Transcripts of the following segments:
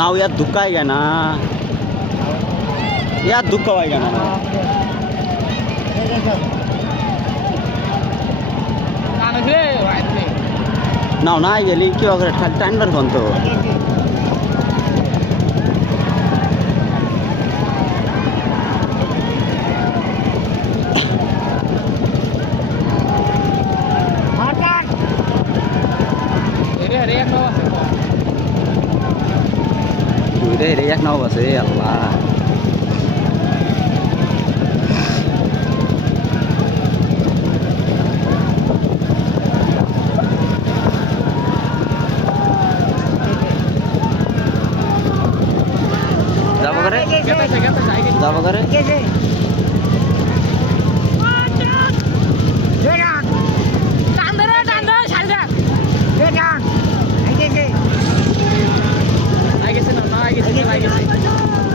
नाव यात धुक्का आहे ना यात धुक्का आहे ना नाव नाही गेली किंवा खाली टाइमवर बनतो Đây yak nau basi Allah. Jawab kare? Jawab kare?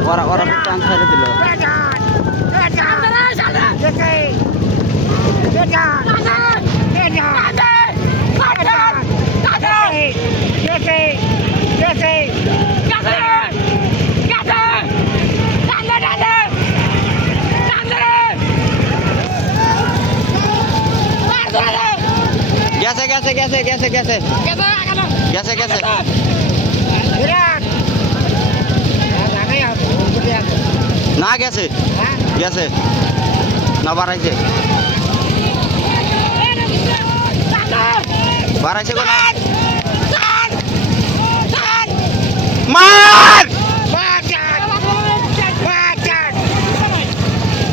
Orang-orang transfer itu loh. Gese. না গেছে গেছে না বাড়াইছে বাড়াইছে কোন মার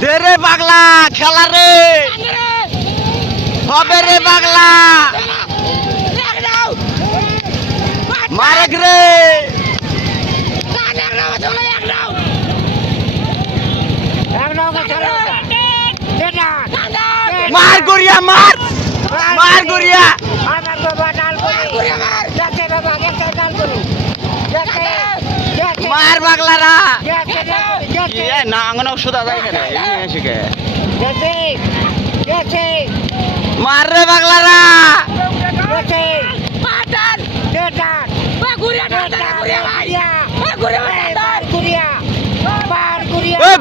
দে রে পাগলা খেলা রে হবে রে পাগলা মারেক রে मार गुड़िया मार गुड़िया मार बागला रा ये ना अंगनों सुधा जाए क्या ये शिके मार रे बागला रा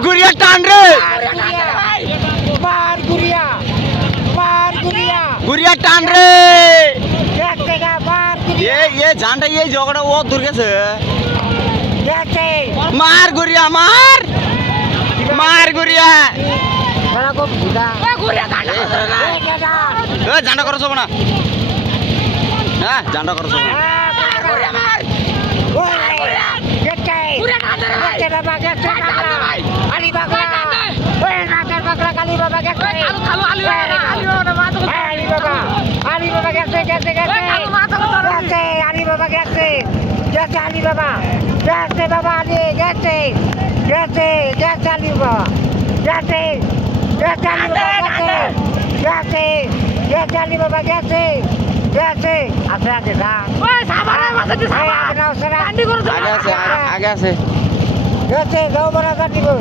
गुड़िया टान रे गुड़िया टान रे ये झंडा ये झगड़ा वो दूर कैसे मार गुड़िया मार गुड़िया झंडा करो सब ना झंडा करो सब आगे से जाओ बड़ा गाड़ी को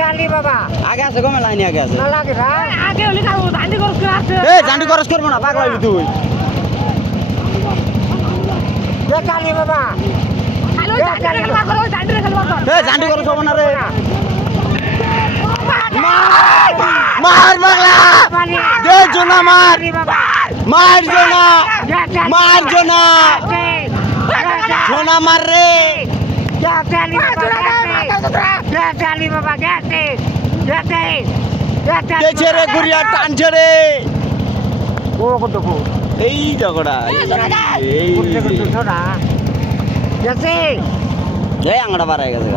चाली बाबा आगे से कम लाइन आगे से आगे झांडी क्रॉस करबो ना पागल हইলি তুই चाली बाबा झांडी क्रॉस होबो ना रे मार पागला दे जोना मार जोना जोना मार रे গেছে রে গুড়িয়া টানছে রে ও কত এই ঝগড়া এই গেছে এই আংড়া বাড়ায় গেছে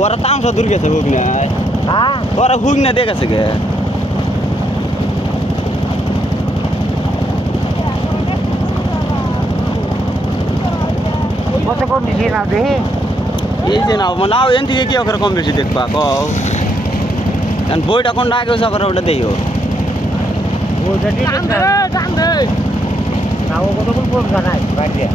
ওরা তামসা দূর গেছে হুক না ওরা হুক না দেখেছে গে কত কম বেশি নাও দেখি এই যে নাও নাও এন থেকে কি ওখানে কম বেশি দেখবা কও কারণ বইটা কোন আগে ওসব করে ওটা দেইও ওটা ঠিক আছে টান দে নাও কত কোন জানাই বাইরে